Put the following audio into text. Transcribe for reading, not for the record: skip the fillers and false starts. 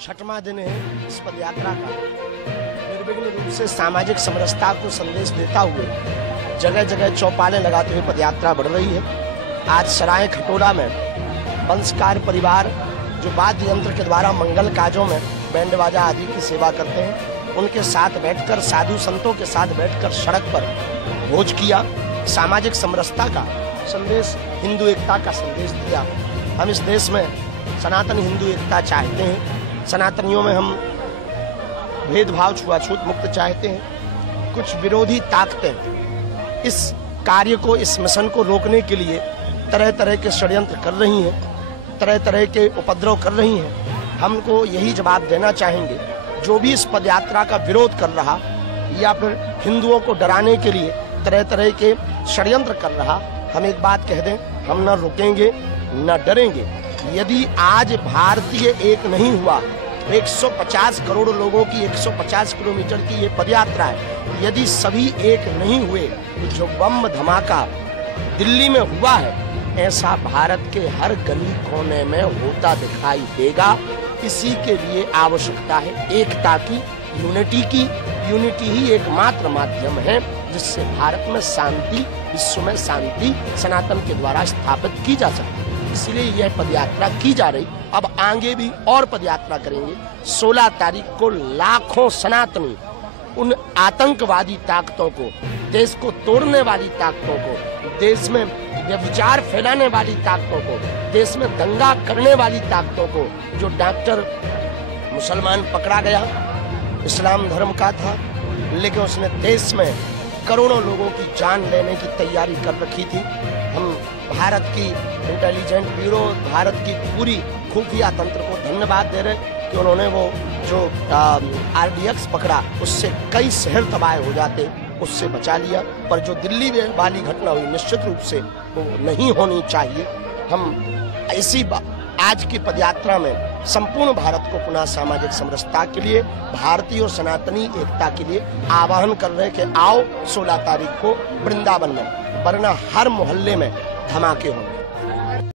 छठवां दिन है इस पदयात्रा का। निर्विघ्न रूप से सामाजिक समरसता को संदेश देता हुए जगह जगह चौपालें लगाते हुए पदयात्रा बढ़ रही है। आज सराय खटोला में वंशकार परिवार जो वाद्य यंत्र के द्वारा मंगल काजों में बैंड बाजा आदि की सेवा करते हैं, उनके साथ बैठकर साधु संतों के साथ बैठकर सड़क पर भोज किया। सामाजिक समरसता का संदेश, हिंदू एकता का संदेश दिया। हम इस देश में सनातन हिंदू एकता चाहते हैं। सनातनियों में हम भेदभाव छुआछूत मुक्त चाहते हैं। कुछ विरोधी ताकतें इस कार्य को, इस मिशन को रोकने के लिए तरह तरह के षड्यंत्र कर रही हैं, तरह तरह के उपद्रव कर रही हैं। हमको यही जवाब देना चाहेंगे, जो भी इस पदयात्रा का विरोध कर रहा या फिर हिंदुओं को डराने के लिए तरह तरह के षड्यंत्र कर रहा, हम एक बात कह दें, हम न रुकेंगे न डरेंगे। यदि आज भारतीय एक नहीं हुआ, 150 करोड़ लोगों की 150 किलोमीटर की ये पदयात्रा है, यदि सभी एक नहीं हुए तो जो बम धमाका दिल्ली में हुआ है, ऐसा भारत के हर गली कोने में होता दिखाई देगा। इसी के लिए आवश्यकता है एकता की, यूनिटी की। यूनिटी ही एकमात्र माध्यम है जिससे भारत में शांति, विश्व में शांति सनातन के द्वारा स्थापित की जा सकती है। इसलिए यह पदयात्रा की जा रही। अब आगे भी और पदयात्रा करेंगे। 16 तारीख को लाखों सनातनी उन आतंकवादी ताकतों को, देश को तोड़ने वाली ताकतों को, देश में व्यभिचार फैलाने वाली ताकतों को, देश में दंगा करने वाली ताकतों को, जो डॉक्टर मुसलमान पकड़ा गया, इस्लाम धर्म का था, लेकिन उसने देश में करोड़ों लोगों की जान लेने की तैयारी कर रखी थी। हम भारत की इंटेलिजेंट ब्यूरो, भारत की पूरी खुफिया तंत्र को धन्यवाद दे रहे कि उन्होंने वो जो RDX पकड़ा, उससे कई शहर तबाह हो जाते, उससे बचा लिया। पर जो दिल्ली वाली घटना हुई, निश्चित रूप से वो नहीं होनी चाहिए। हम ऐसी आज की पदयात्रा में संपूर्ण भारत को पुनः सामाजिक समरसता के लिए, भारतीय और सनातनी एकता के लिए आह्वान कर रहे हैं कि आओ 16 तारीख को वृंदावन में, वरना हर मोहल्ले में धमाके होंगे।